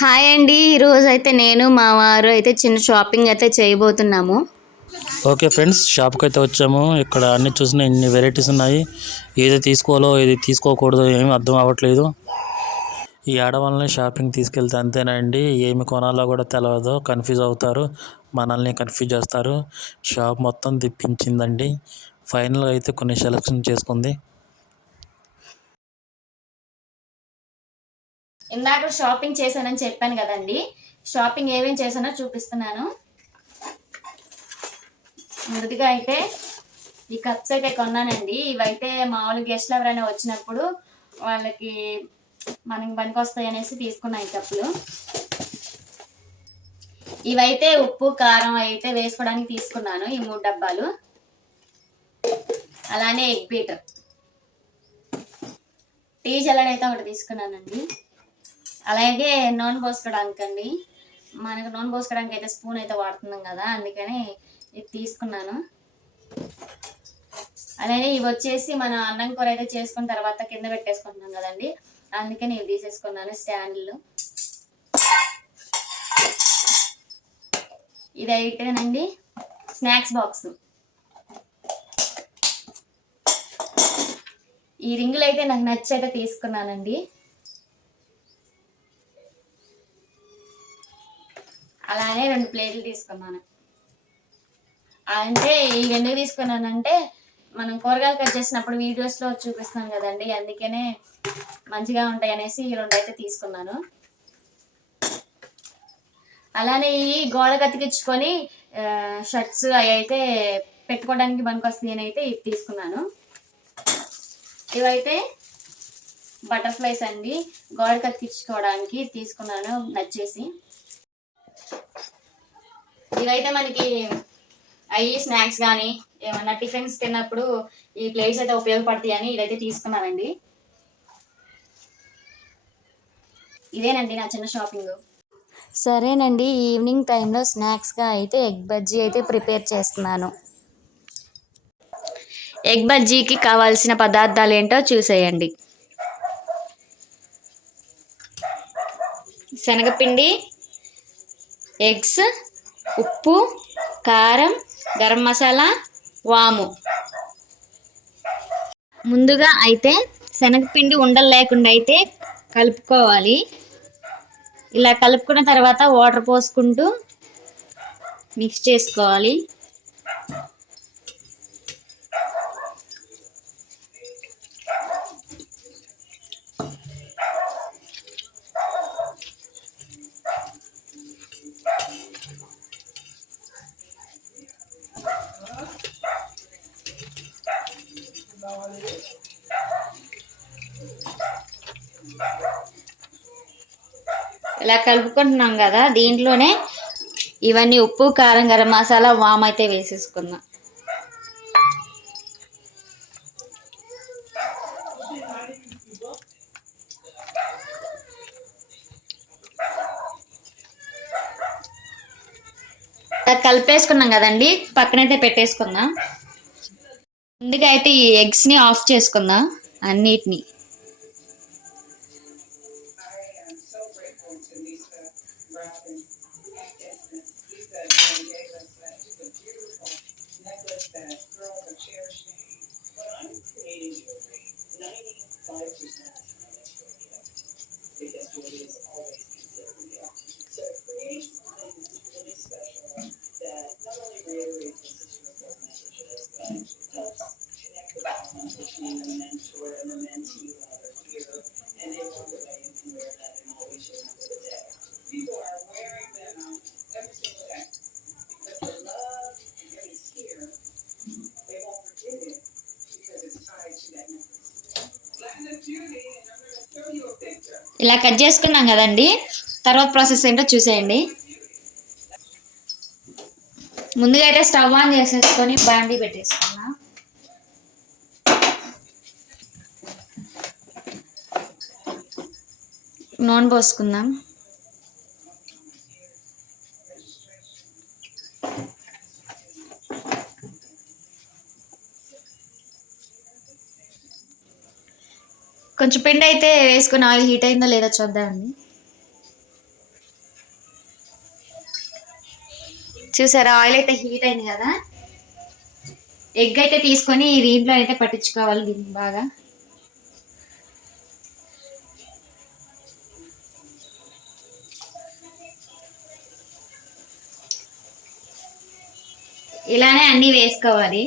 Hi అండి. ఈరోజు అయితే నేను మా వారు అయితే చిన్న షాపింగ్ అయితే చేయబోతున్నాము. ఓకే ఫ్రెండ్స్ షాప్కి అయితే వచ్చాము. ఇక్కడ అన్ని చూసిన ఇన్ని వెరైటీస్ ఉన్నాయి. ఏది తీసుకోవాలో ఏది తీసుకోకూడదో ఏమి అర్థం అవ్వట్లేదు. ఈ ఆడవాళ్ళని షాపింగ్ తీసుకెళ్తే అంతేనండి. ఏమి కొనాలో కూడా తెలియదు కన్ఫ్యూజ్ అవుతారు. మనల్ని కన్ఫ్యూజ్ చేస్తారు. షాప్ మొత్తం తిప్పించిందండి. ఫైనల్గా అయితే కొన్ని సెలెక్షన్ చేసుకుంది. ఇందాక షాపింగ్ చేశానని చెప్పాను కదండి. షాపింగ్ ఏమేమి చేశానో చూపిస్తున్నాను. ముందుగా అయితే ఈ కప్స్ అయితే కొన్నానండి. ఇవైతే మామూలు గెస్ట్లు ఎవరైనా వచ్చినప్పుడు వాళ్ళకి మనకి పనికి వస్తాయి అనేసి తీసుకున్నాను ఈ కప్పులు. ఇవైతే ఉప్పు కారం అయితే వేసుకోవడానికి తీసుకున్నాను ఈ మూడు డబ్బాలు. అలానే ఎగ్ బీటర్ టీ జల్లెడ అయితే ఒకటి తీసుకున్నానండి. అలాగే నూనె పోసుకోవడానికి అండి మనకు నూనె పోసుకోవడానికి అయితే స్పూన్ అయితే వాడుతున్నాం కదా అందుకని ఇది తీసుకున్నాను. అలాగే ఇవి వచ్చేసి మనం అన్నం కూర అయితే చేసుకున్న తర్వాత కింద పెట్టేసుకుంటున్నాం కదండి. అందుకని ఇవి తీసేసుకున్నాను స్టాండ్లు. ఇది అయితేనండి స్నాక్స్ బాక్స్. ఈ రింగులు అయితే నాకు నచ్చి అయితే తీసుకున్నానండి. అలానే రెండు ప్లేట్లు తీసుకున్నాను. అంటే ఇవి ఎందుకు తీసుకున్నానంటే మనం కూరగాయలు కట్ చేసినప్పుడు వీడియోస్లో చూపిస్తున్నాం కదండి అందుకనే మంచిగా ఉంటాయి అనేసి ఈ రెండు అయితే తీసుకున్నాను. అలానే ఈ గోడ కతికించుకొని షర్ట్స్ అవి అయితే పెట్టుకోవడానికి పనికొస్తాయి అని అయితే ఇది తీసుకున్నాను. ఇవైతే బటర్ఫ్లైస్ అండి గోడ కత్తించుకోవడానికి తీసుకున్నాను నచ్చేసి. ఇవైతే మనకి అవి స్నాక్స్ కానీ ఏమన్నా టిఫిన్స్ తిన్నప్పుడు ఈ ప్లేట్స్ అయితే ఉపయోగపడతాయి అని ఇదైతే తీసుకున్నానండి. ఇదేనండి నా చిన్న షాపింగ్. సరేనండి ఈవినింగ్ టైంలో స్నాక్స్గా అయితే ఎగ్ బజ్జీ అయితే ప్రిపేర్ చేస్తున్నాను. ఎగ్ బజ్జీకి కావాల్సిన పదార్థాలు ఏంటో చూసేయండి. శనగపిండి ఎగ్స్ ఉప్పు కారం గరం మసాలా వాము. ముందుగా అయితే శనగపిండి ఉండలు లేకుండా అయితే కలుపుకోవాలి. ఇలా కలుపుకున్న తర్వాత వాటర్ పోసుకుంటూ మిక్స్ చేసుకోవాలి. ఇలా కలుపుకుంటున్నాం కదా దీంట్లోనే ఇవన్నీ ఉప్పు కారం గరం మసాలా వామ్ అయితే వేసేసుకుందాం. కలిపేసుకున్నాం కదండి పక్కనైతే పెట్టేసుకుందాం. ముందుగా అయితే ఈ ఎగ్స్ని ఆఫ్ చేసుకుందాం అన్నిటిని. ఇలా కట్ చేసుకున్నాం కదండి. తర్వాత ప్రాసెస్ ఏంటో చూసేయండి. ముందుగా అయితే స్టవ్ ఆన్ చేసేసుకొని బాండీ పెట్టేసుకున్నా. నూనె పోసుకుందాం. కొంచెం పిండి అయితే వేసుకుని ఆయిల్ హీట్ అయిందో లేదో చూద్దామండి చూసారా ఆయిల్ అయితే హీట్ అయింది కదా? ఎగ్ అయితే తీసుకొని దీంట్లో అయితే పట్టించుకోవాలి దీన్ని బాగా. ఇలానే అన్నీ వేసుకోవాలి.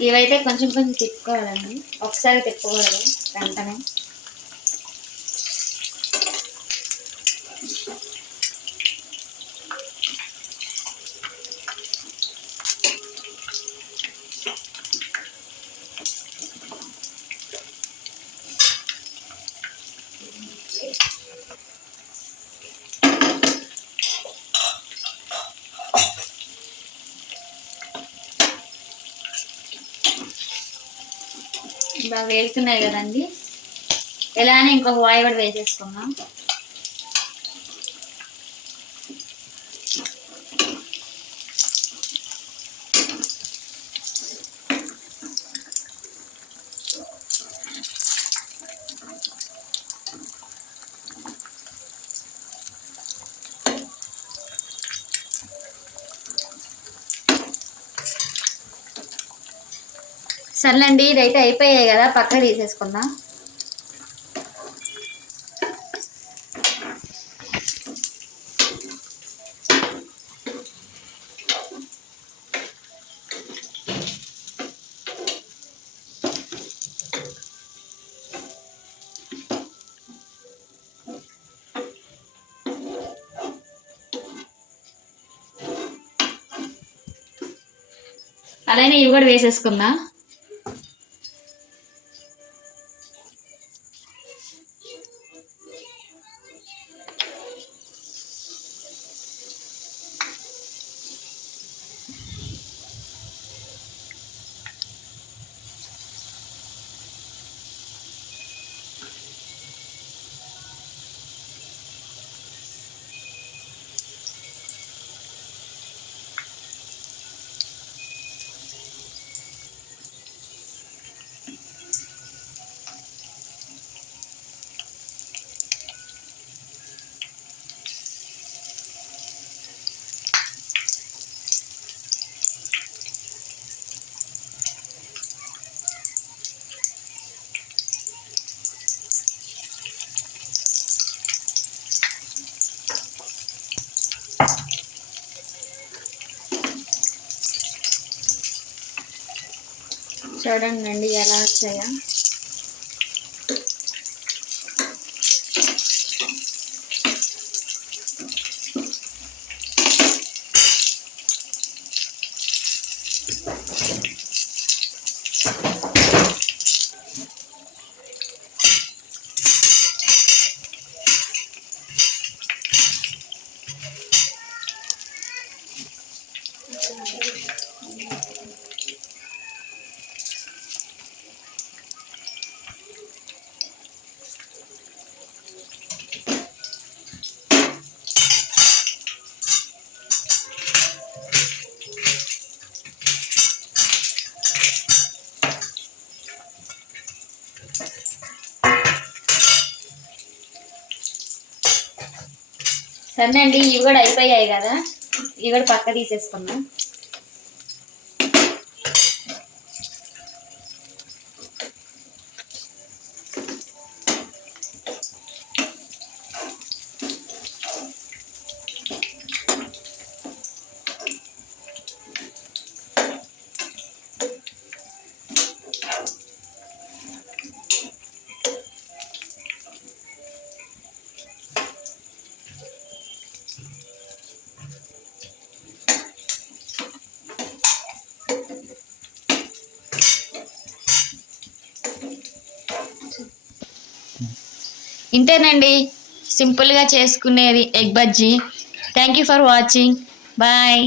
ఇవైతే కొంచెం కొంచెం తిప్పుకోవాలండి. ఒకసారి తిప్పుకోవాలి వెంటనే. బాగా వేలుతున్నాయి కదండి. ఇలానే ఇంకొక వాయి కూడా వేసేసుకున్నాం సర్లేండి ఇదైతే అయిపోయాయి కదా పక్క తీసేసుకుందాం. అలానే ఇవి కూడా వేసేసుకుందాం. చూడండి ఎలా వచ్చాయా. సరే అండి ఇవి కూడా అయిపోయాయి కదా. ఇవి కూడా పక్క తీసేసుకున్నాం ఇంతేనండి. సింపుల్గా చేసుకునేది egg bajji. Thank you for watching bye